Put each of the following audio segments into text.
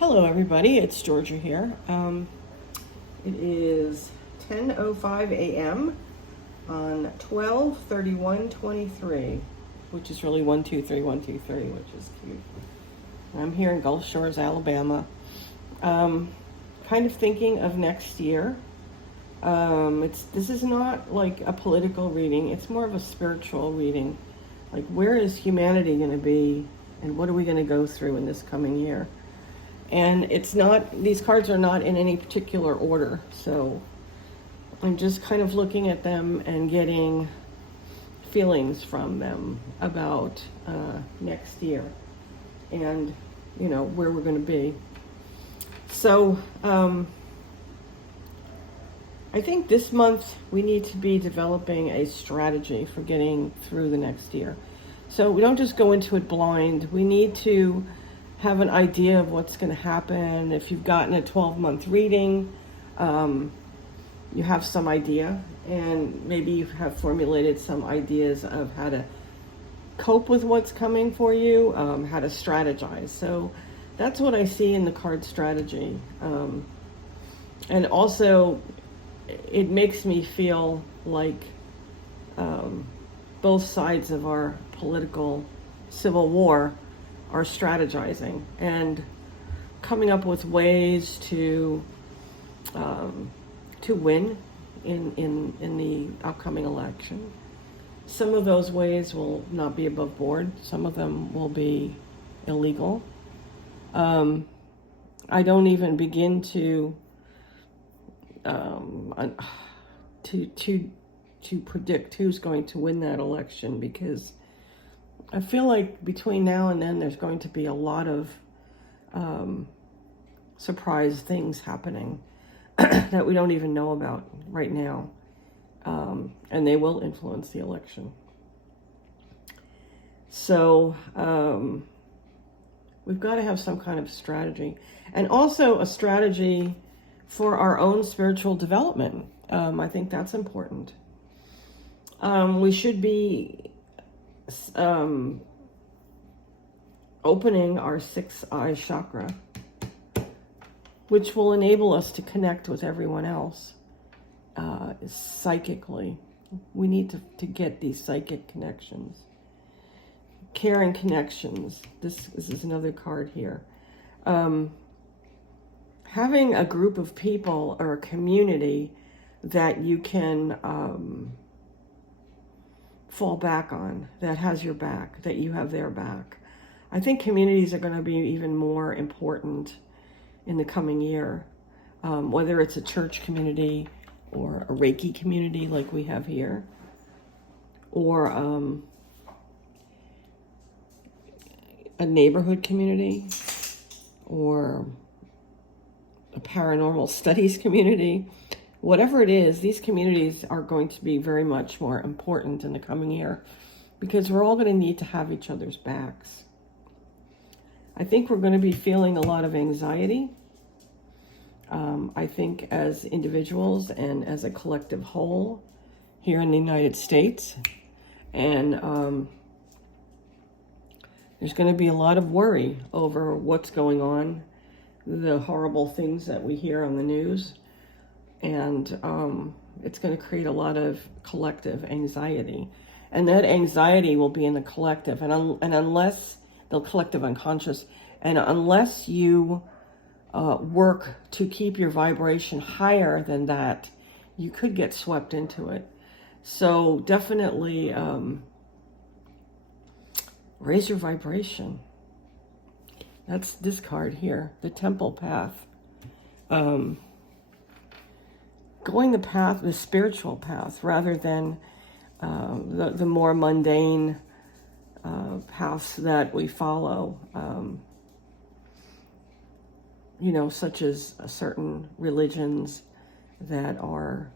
Hello, everybody. It's Georgia here. It is 10:05 a.m. on 12/31/23, which is really 123/123, which is cute. I'm here in Gulf Shores, Alabama. Kind of thinking of next year. This is not like a political reading. It's more of a spiritual reading. Like, where is humanity going to be, and what are we going to go through in this coming year? And these cards are not in any particular order. So I'm just kind of looking at them and getting feelings from them about next year and, where we're going to be. So I think this month we need to be developing a strategy for getting through the next year. So we don't just go into it blind. We need to have an idea of what's going to happen. If you've gotten a 12-month reading, you have some idea, and maybe you have formulated some ideas of how to cope with what's coming for you, how to strategize. So that's what I see in the card strategy. And also, it makes me feel like both sides of our political civil war are strategizing and coming up with ways to win in the upcoming election. Some of those ways will not be above board. Some of them will be illegal. I don't even begin to predict who's going to win that election, because I feel like between now and then there's going to be a lot of surprise things happening that we don't even know about right now, and they will influence the election. So we've got to have some kind of strategy, and also a strategy for our own spiritual development. I think that's important. We should be opening our sixth eye chakra, which will enable us to connect with everyone else psychically. We need to get these psychic connections, caring connections. This is another card here. Having a group of people or a community that you can fall back on, that has your back, that you have their back. I think communities are going to be even more important in the coming year, whether it's a church community or a Reiki community like we have here, or a neighborhood community, or a paranormal studies community. Whatever it is, these communities are going to be very much more important in the coming year, because we're all going to need to have each other's backs. I think we're going to be feeling a lot of anxiety. I think as individuals and as a collective whole here in the United States. And there's going to be a lot of worry over what's going on, the horrible things that we hear on the news. And it's going to create a lot of collective anxiety. And that anxiety will be in the collective. And unless the collective unconscious, and unless you work to keep your vibration higher than that, you could get swept into it. So definitely raise your vibration. That's this card here, the Temple Path. Going the spiritual path, rather than the more mundane paths that we follow, such as certain religions that are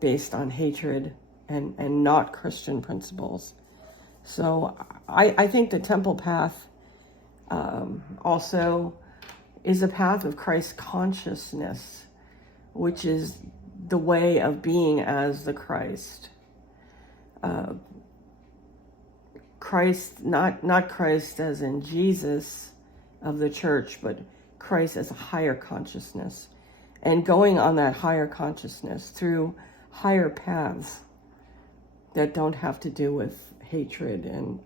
based on hatred and not Christian principles. So I think the Temple Path also is a path of Christ consciousness, which is the way of being as the Christ. Christ, not Christ as in Jesus of the church, but Christ as a higher consciousness, and going on that higher consciousness through higher paths that don't have to do with hatred and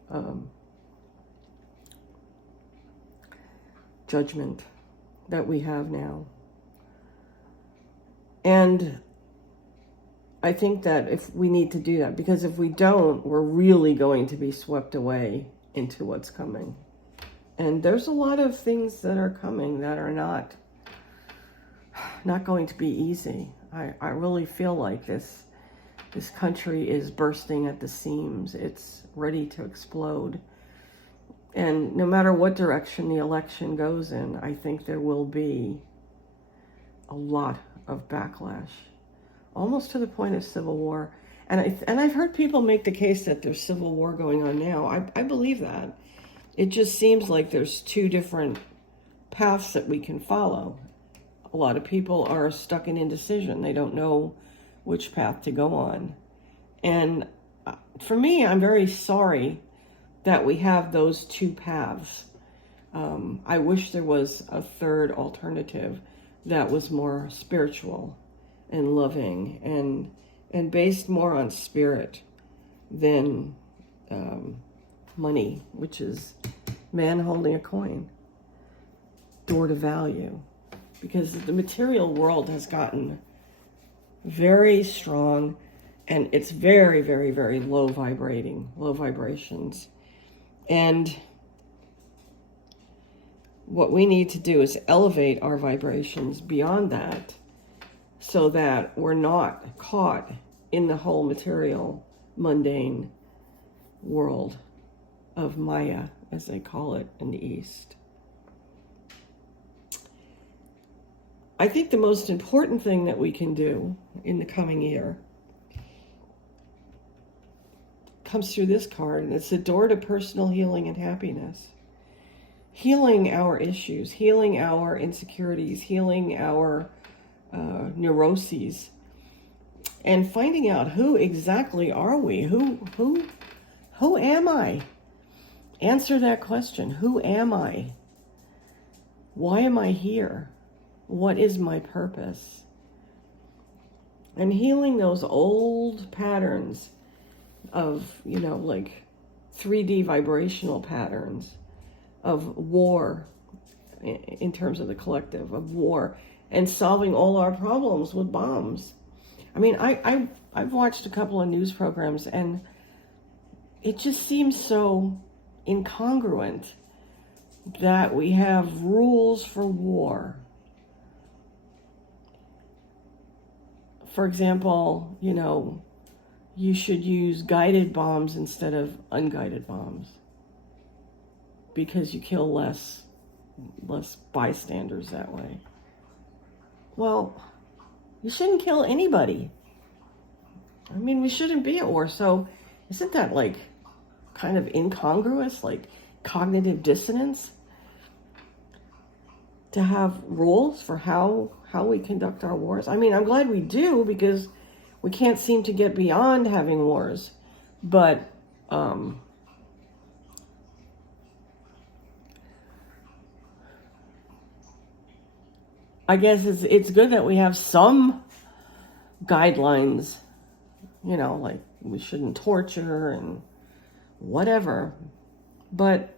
judgment that we have now. And I think that if we need to do that, because if we don't, we're really going to be swept away into what's coming. And there's a lot of things that are coming that are not going to be easy. I really feel like this country is bursting at the seams. It's ready to explode. And no matter what direction the election goes in, I think there will be a lot of backlash, almost to the point of civil war. And I've heard people make the case that there's civil war going on now. I believe that. It just seems like there's two different paths that we can follow. A lot of people are stuck in indecision. They don't know which path to go on. And for me, I'm very sorry that we have those two paths. I wish there was a third alternative that was more spiritual and loving and based more on spirit than money, which is man holding a coin, door to value. Because the material world has gotten very strong, and it's very, very, very low vibrations. And what we need to do is elevate our vibrations beyond that so that we're not caught in the whole material, mundane world of Maya, as they call it in the East. I think the most important thing that we can do in the coming year comes through this card, and it's the door to personal healing and happiness. Healing our issues, healing our insecurities, healing our neuroses, and finding out who exactly are we? Who am I? Answer that question. Who am I? Why am I here? What is my purpose? And healing those old patterns of, like 3D vibrational patterns of war, in terms of the collective, of war, and solving all our problems with bombs. I mean, I've watched a couple of news programs, and it just seems so incongruent that we have rules for war. For example, you should use guided bombs instead of unguided bombs because you kill less bystanders that way. Well, you shouldn't kill anybody. I mean, we shouldn't be at war. So isn't that like kind of incongruous, like cognitive dissonance? To have rules for how we conduct our wars. I mean, I'm glad we do, because we can't seem to get beyond having wars. But I guess it's good that we have some guidelines, like we shouldn't torture and whatever. But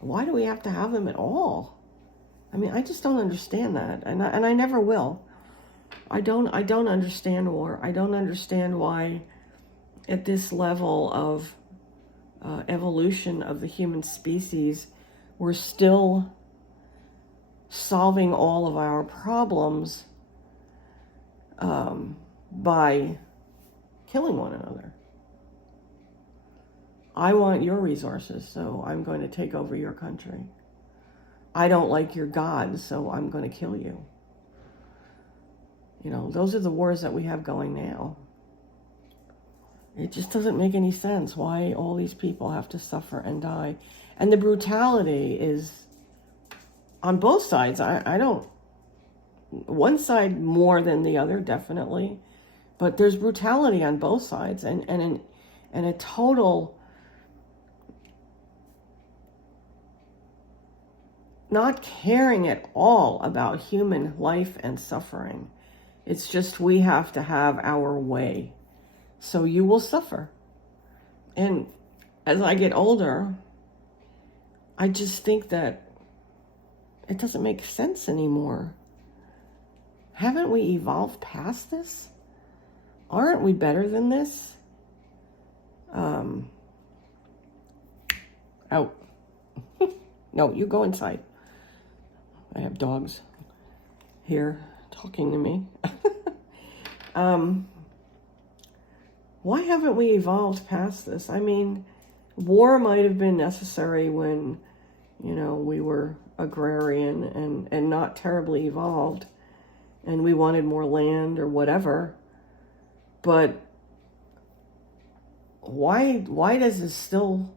why do we have to have them at all? I mean, I just don't understand that, and I never will. I don't understand war. I don't understand why, at this level of evolution of the human species, we're still solving all of our problems by killing one another. I want your resources, so I'm going to take over your country. I don't like your God, so I'm going to kill you. Those are the wars that we have going now. It just doesn't make any sense why all these people have to suffer and die. And the brutality is on both sides. I don't, one side more than the other, definitely. But there's brutality on both sides, and a total not caring at all about human life and suffering. It's just we have to have our way. So you will suffer. And as I get older, I just think that it doesn't make sense anymore. Haven't we evolved past this? Aren't we better than this? Out. No, you go inside. I have dogs here talking to me. Why haven't we evolved past this? I mean, war might have been necessary when, we were agrarian and not terribly evolved, and we wanted more land or whatever. But why does this still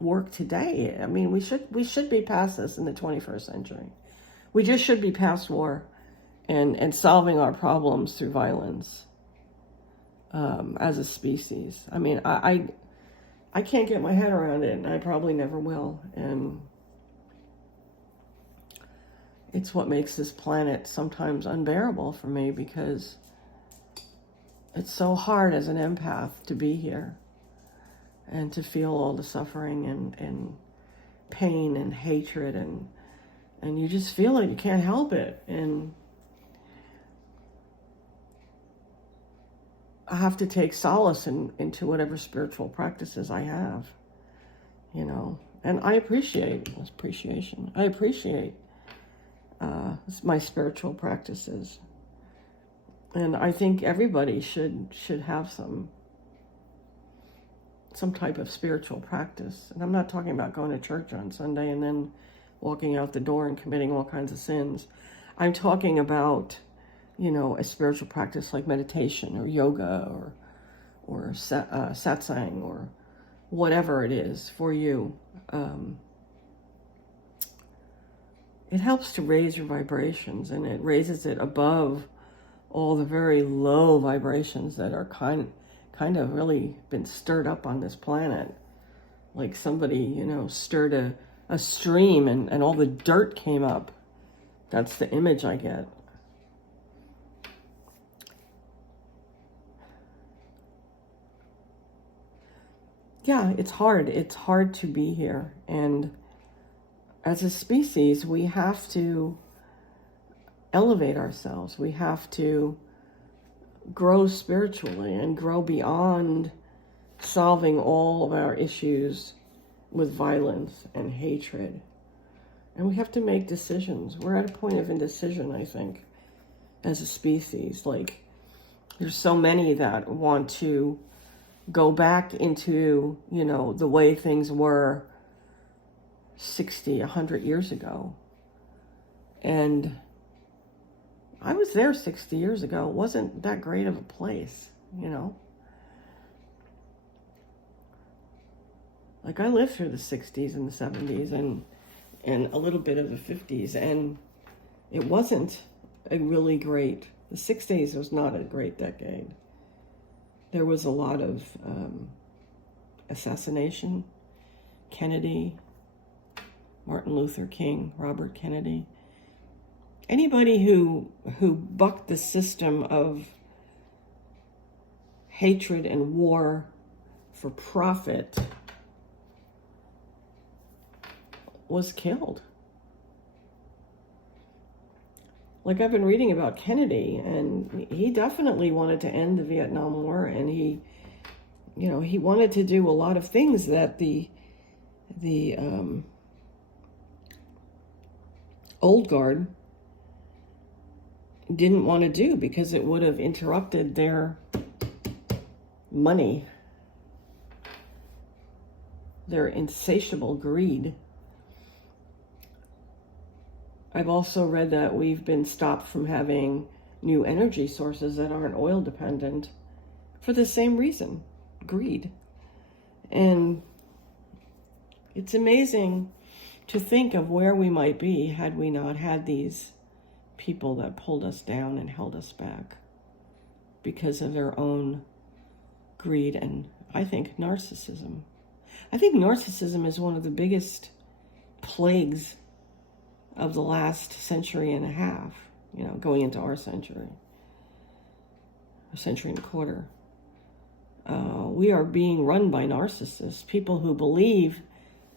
work today? I mean, we should be past this in the 21st century. We just should be past war and solving our problems through violence as a species. I mean, I can't get my head around it, and I probably never will. And it's what makes this planet sometimes unbearable for me, because it's so hard as an empath to be here and to feel all the suffering and pain and hatred, and you just feel it. You can't help it. And I have to take solace into whatever spiritual practices I have, and I appreciate my spiritual practices. And I think everybody should have some type of spiritual practice. And I'm not talking about going to church on Sunday and then walking out the door and committing all kinds of sins. I'm talking about, a spiritual practice like meditation or yoga or satsang or whatever it is for you. It helps to raise your vibrations, and it raises it above all the very low vibrations that are kind of really been stirred up on this planet. Like somebody, stirred a stream and all the dirt came up. That's the image I get. Yeah, it's hard. It's hard to be here. And as a species, we have to elevate ourselves. We have to grow spiritually and grow beyond solving all of our issues with violence and hatred. And we have to make decisions. We're at a point of indecision, I think, as a species. Like, there's so many that want to go back into, the way things were 60, 100 years ago. And I was there 60 years ago. It wasn't that great of a place, Like, I lived through the 60s and the 70s and a little bit of the 50s, and it wasn't a really great... The 60s was not a great decade. There was a lot of assassination. Kennedy, Martin Luther King, Robert Kennedy. Anybody who bucked the system of hatred and war for profit was killed. Like, I've been reading about Kennedy, and he definitely wanted to end the Vietnam War, and he wanted to do a lot of things that the old guard didn't want to do, because it would have interrupted their money, their insatiable greed. I've also read that we've been stopped from having new energy sources that aren't oil dependent for the same reason, greed. And it's amazing to think of where we might be had we not had these people that pulled us down and held us back because of their own greed and, I think, narcissism. I think narcissism is one of the biggest plagues of the last century and a half, going into our century, a century and a quarter. We are being run by narcissists, people who believe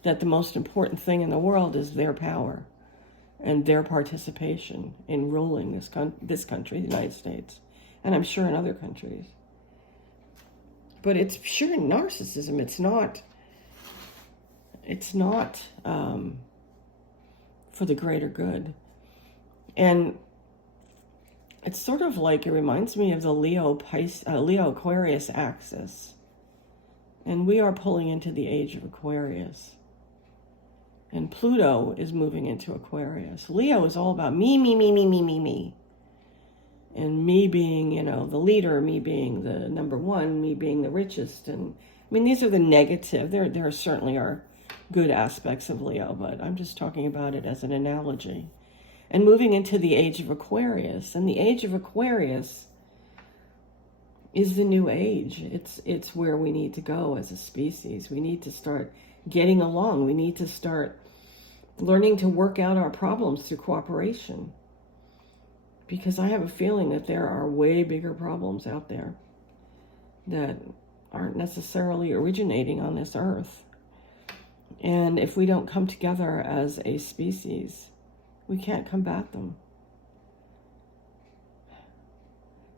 that the most important thing in the world is their power and their participation in ruling this country, the United States, and I'm sure in other countries. But it's pure narcissism. It's not for the greater good. And it's sort of like, it reminds me of the Leo Aquarius axis. And we are pulling into the age of Aquarius. And Pluto is moving into Aquarius. Leo is all about me. And me being, the leader, me being the number one, me being the richest. And I mean, these are the negative. There certainly are good aspects of Leo, but I'm just talking about it as an analogy. And moving into the age of Aquarius. And the age of Aquarius is the new age. It's where we need to go as a species. We need to start getting along. We need to start learning to work out our problems through cooperation. Because I have a feeling that there are way bigger problems out there that aren't necessarily originating on this earth. And if we don't come together as a species, we can't combat them.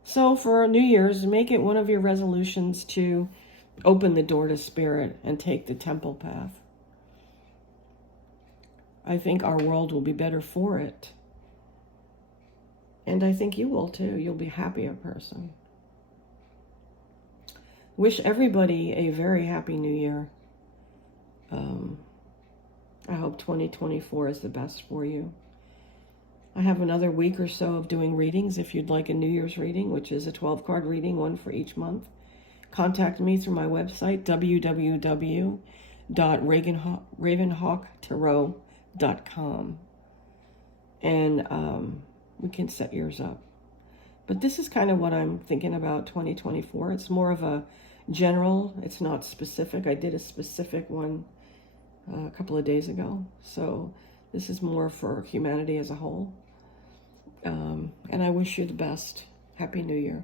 So for New Year's, make it one of your resolutions to open the door to spirit and take the temple path. I think our world will be better for it. And I think you will too. You'll be a happier person. Wish everybody a very happy New Year. I hope 2024 is the best for you. I have another week or so of doing readings. If you'd like a New Year's reading, which is a 12-card reading, one for each month, contact me through my website, www.ravenhawktarot.com. And we can set yours up. But this is kind of what I'm thinking about 2024. It's more of a general, it's not specific. I did a specific one a couple of days ago. So this is more for humanity as a whole. And I wish you the best. Happy New Year.